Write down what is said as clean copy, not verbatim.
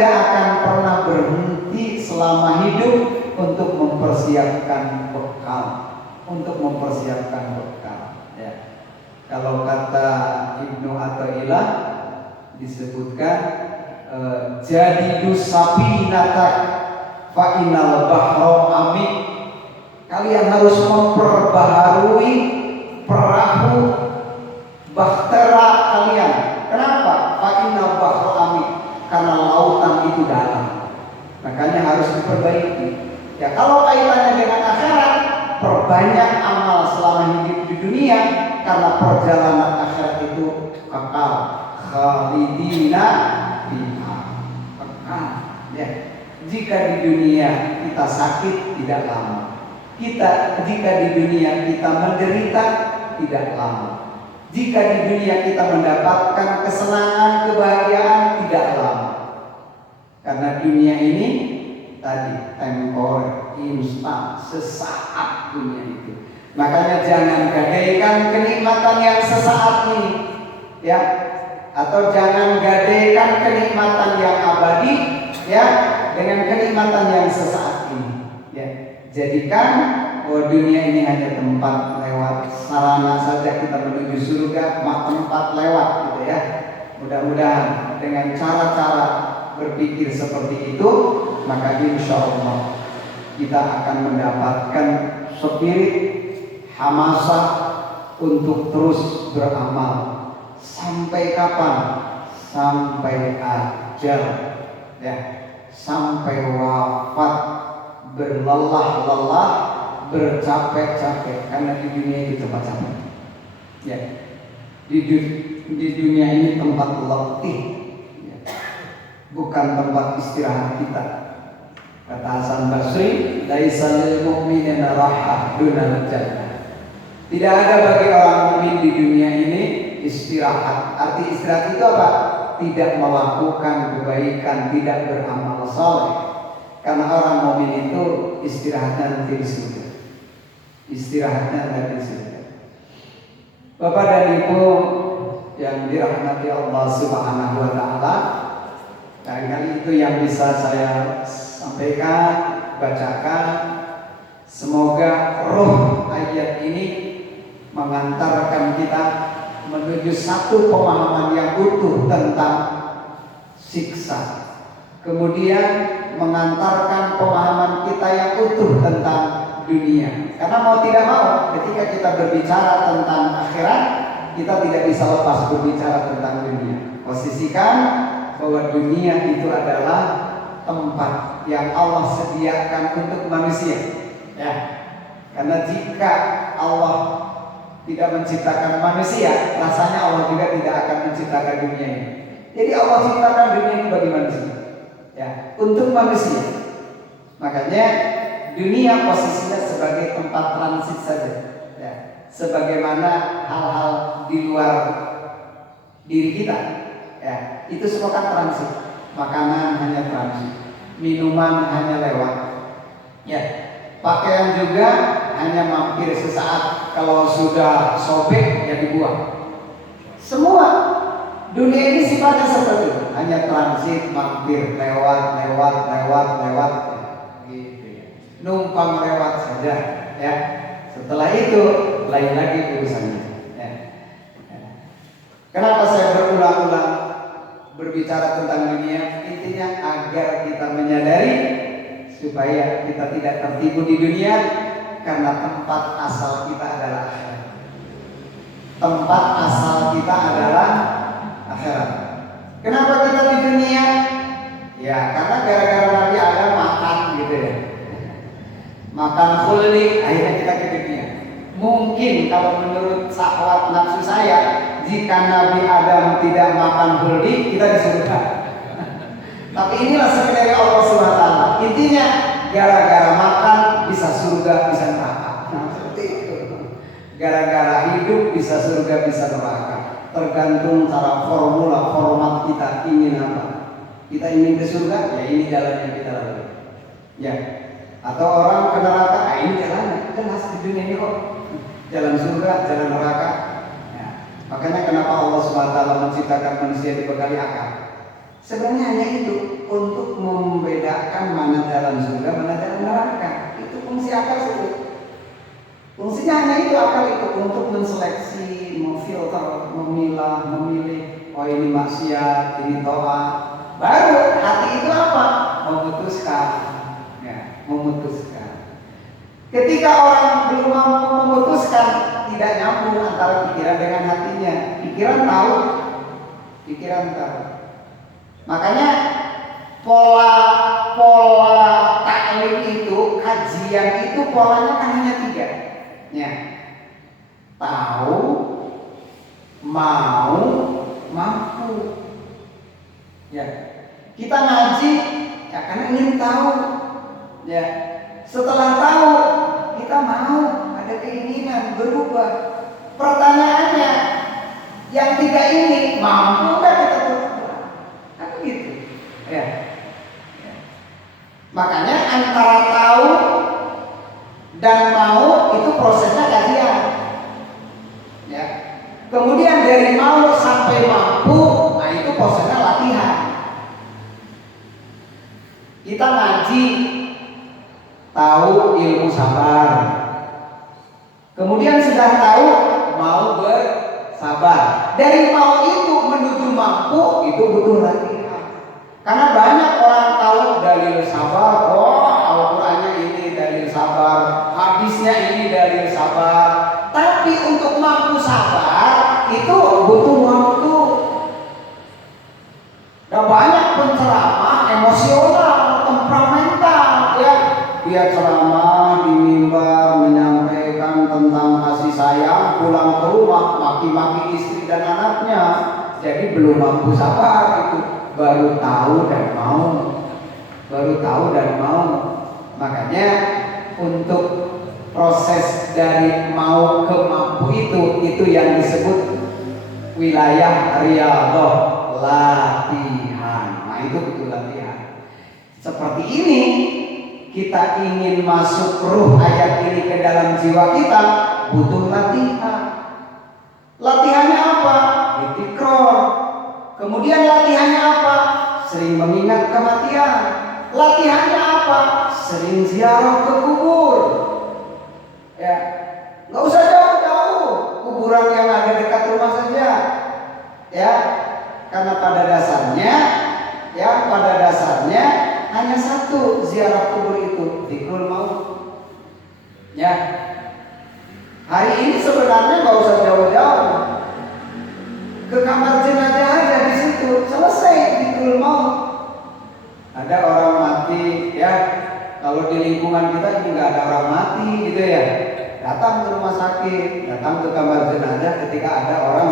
tidak akan pernah berhenti selama hidup untuk mempersiapkan bekal, ya. Kalau kata Ibnu Athaillah disebutkan jadidu sapinatak fa innal bahra amik. Kalian harus memperbaharui perahu bahtera kalian. Kenapa? Fa innal bahra amik. Karena lautan itu dalam. Makanya harus diperbaiki. Ya, kalau kaitannya dengan akhirat, perbanyak amal selama hidup di dunia, karena perjalanan akhirat itu kekal, khalidina fiha, kekal. Ya. Jika di dunia kita sakit, tidak lama. Jika di dunia kita menderita, tidak lama. Jika di dunia kita mendapatkan kesenangan, kebahagiaan, tidak lama. Karena dunia ini tadi temporer, instan, sesaat dunia itu. Makanya jangan gadaikan kenikmatan yang sesaat ini, ya, atau jangan gadaikan kenikmatan yang abadi, ya, dengan kenikmatan yang sesaat ini, ya. Jadikan bahwa dunia ini hanya tempat lewat, sarana saja kita menuju surga, tempat lewat, gitu ya. Mudah-mudahan dengan cara-cara berpikir seperti itu, maka insya Allah kita akan mendapatkan spirit, hamasah untuk terus beramal. Sampai kapan? Sampai ajal, ya, sampai wafat, berlelah-lelah, bercapek-capek, karena di dunia itu tempat capek, ya. Di dunia ini tempat letih, ya, bukan tempat istirahat kita. Kata Hasan Basri, laisa lil mu'minina rahah dunal jannah. Tidak ada bagi orang mukmin di dunia ini istirahat. Arti istirahat itu apa? Tidak melakukan kebaikan, tidak beramal saleh. Karena orang mukmin itu istirahatnya nanti di surga. Istirahatnya nanti di surga. Bapak dan Ibu yang dirahmati Allah Subhanahu wa taala, barangkali itu yang bisa saya sampaikan, bacakan. Semoga roh ayat ini mengantarkan kita menuju satu pemahaman yang utuh tentang siksa. Kemudian mengantarkan pemahaman kita yang utuh tentang dunia. Karena mau tidak mau, ketika kita berbicara tentang akhirat, kita tidak bisa lepas berbicara tentang dunia. Posisikan bahwa dunia itu adalah tempat yang Allah sediakan untuk manusia, ya. Karena jika Allah tidak menciptakan manusia, rasanya Allah juga tidak akan menciptakan dunia ini. Jadi Allah ciptakan dunia ini bagi manusia, ya, untuk manusia. Makanya dunia posisinya sebagai tempat transit saja, ya. Sebagaimana hal-hal di luar diri kita, ya, itu semua kan transit. Makanan hanya transit, minuman hanya lewat, ya. Pakaian juga hanya mampir sesaat, kalau sudah sobek ya dibuang. Semua dunia ini sifatnya seperti itu, hanya transit, mampir, lewat, gitu. Numpang lewat saja, ya. Setelah itu lain lagi urusannya, ya. Kenapa saya berulang-ulang berbicara tentang dunia? Intinya agar kita menyadari supaya kita tidak tertipu di dunia, karena tempat asal kita adalah akhirat. Tempat asal kita adalah akhirat. Kenapa kita di dunia? Ya karena gara-gara Nabi Adam makan, gitu ya. Makan khuldi, akhirnya kita ke dunia. Mungkin kalau menurut syahwat nafsu saya, jika Nabi Adam tidak makan khuldi, kita di surga. Tapi inilah skenario Allah SWT. Intinya gara-gara makan bisa surga, bisa neraka. Nah, seperti itu. Gara-gara hidup bisa surga, bisa neraka. Tergantung cara formula, format kita ingin apa. Kita ingin ke surga, ya ini jalan yang kita lalui, ya. Atau orang ke neraka, ini jalannya. Jelas di dunia ini kok. Jalan surga, jalan neraka, ya. Makanya kenapa Allah SWT menciptakan manusia dibekali akal? Sebenarnya hanya itu, untuk Ketika orang belum mampu memutuskan, tidak nyambung antara pikiran dengan hatinya. Pikiran tahu. Makanya pola taklim itu, kajian itu polanya kan hanya 3. Ya. Tahu, mau, mampu. Ya. Kita ngaji ya karena ingin tahu. Ya. Setelah tahu, kita mau, ada keinginan berubah. Pertanyaannya, yang 3 ini mampu nggak kita berubah? Kan gitu. Ya. Makanya antara tahu dan mau itu prosesnya kajian. Ya. Kemudian dari mau sampai mampu, nah itu prosesnya latihan. Kita ngaji, tahu ilmu sabar. Kemudian sudah tahu mau bersabar. Dari mau itu menuju mampu itu butuh latihan. Karena banyak orang tahu dalil sabar, Al-Qur'annya ini dalil sabar, hadisnya ini dalil sabar. Tapi untuk mampu sabar itu butuh waktu. Dan banyak penceramah emosional, temperamental, ya. Dia ceramah di mimbar menyampaikan tentang kasih sayang, pulang ke rumah maki-maki istri dan anaknya. Jadi belum mampu sabar itu, baru tahu dan mau. Makanya untuk proses dari mau ke mampu itu yang disebut wilayah riyadhah, latihan. Nah itu betul latihan. Seperti ini kita ingin masuk ruh ayat ini ke dalam jiwa kita, butuh latihan. Latihannya apa? Dzikr. Kemudian latihannya apa? Sering mengingat kematian. Latihannya apa? Sering ziarah ke kubur. Ya, nggak usah jauh-jauh. Kuburan yang ada dekat rumah saja. Ya, karena pada dasarnya hanya satu ziarah kubur itu, dzikrul maut. Ya, hari ini sebenarnya nggak usah jauh-jauh, ke kamar jenazah aja di situ selesai dzikrul maut. Ada orang mati, ya. Kalau di lingkungan kita ini nggak ada orang mati, gitu ya. Datang ke rumah sakit, datang ke kamar jenazah ketika ada orang